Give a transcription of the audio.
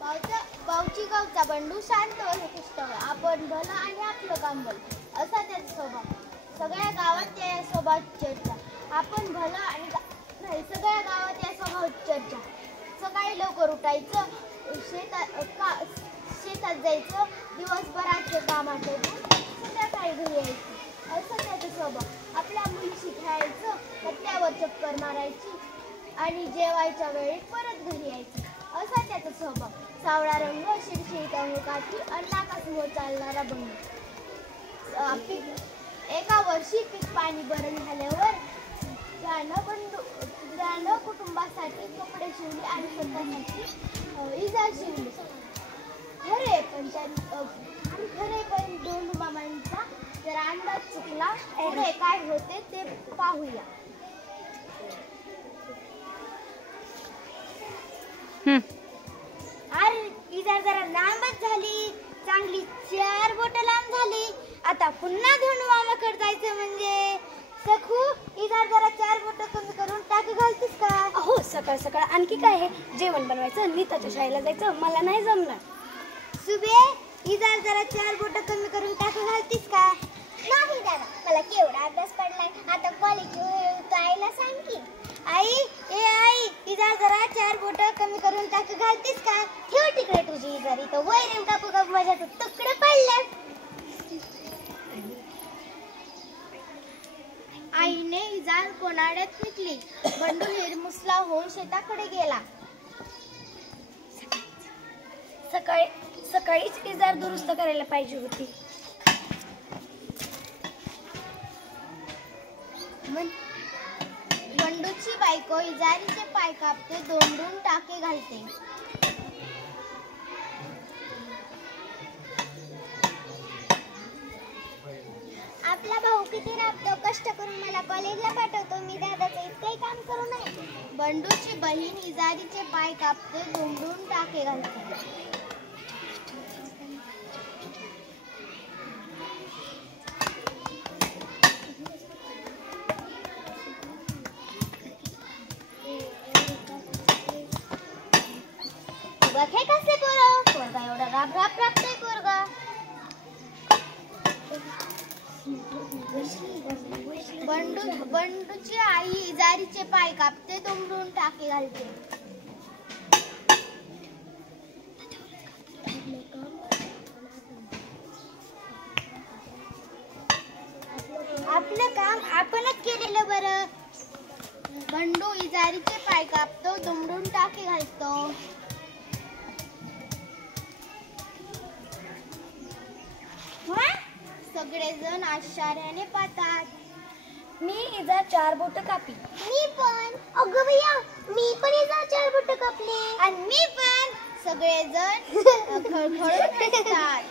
बावची गावचा बंडू शांत व शिष्टळ, आपण भलं आणि आपलं काम भलं असा त्याचा स्वभाव. सगळ्या गावात या स्वभाव चर्चा, आपण भलं आणि नाही सगळ्या गावात या स्वभाव चर्चा. सकाळी लवकर उठायचं, शेतात जायचं, दिवसभराचे काम आठवून संध्याकाळी घरी यायचं असं त्याचा स्वभाव. आपल्या मुलीशी खेळायचं, कट्ट्यावर चक्कर मारायची आणि जेवायच्या वेळी परत घरी यायचं असा त्याचा स्वभाव. सावळा रंग, शिरशिरीत अंगकाठी, अन्नाकासमोर चालणारा बंडू. एका वर्षी पीक पाणी बरं झाल्यावर त्यानं कुटुंबासाठी कपडे शिवले आणि स्वतःसाठी इजार शिवली. खरे पण दोन मामांचा जरा अंदाज चुकला. पुढे काय होते ते पाहूया. अरे इजार जरा लांबच झाली, चांगली 4 बोट लांब झाली. आता पुन्हा धनु मामाकडे जायचं म्हणजे सखू इजार जरा 4 बोट कमी करून टाक घालतीस का? हो सकाळ सकाळ आणखी काय आहे, जेवण बनवायचं, नीताच्या शाळेला जायचं, मला नाही जमणार. सुबे इजार जरा 4 बोट कमी करून टाक घालतीस का? नाही दादा, मला केवढा अभ्यास पडलाय, आता कॉलेज आईला सांग की. आई इजार जरा 4 बोट कमी करून टाक घालतीस का? ठेव तिकडे तुझी इजार, इथं वैरण कापू कापू माझ्या तुकडे पडले. आईने इजार कोणाड्यात फेकली. बंडू हिरमुसला होऊन शेताकडे गेला. सकाळीच इजार दुरुस्त करायला पाहिजे होती. बंडूची बायको इजारीचे पाय कापते, दोंडून टाके घालते. आपला भाऊ किती राबतो, कष्ट करून मला कॉलेजला पाठवतो, मी दादाचं इतकंही काम करू नये. बंडूची बहीण इजारीचे पाय कापते, दोंडून टाके घालते. हे कसले पोरगा एवढा राब राबतोय पोरगा. बंडूची आई इजारीचे पाय कापते, दोंडून टाके घालते. आपलं काम आपणच केलेलं बरं. बंडू इजारीचे पाय कापतो, दोंडून टाके घालतो. सगळेजण आश्चर्याने पाहतात. मी इजार 4 बोट कापी. मी पण. अगं भैया, मी पण इजार 4 बोट कापले. आणि मी पण. सगळेजण खळखळून हसतात.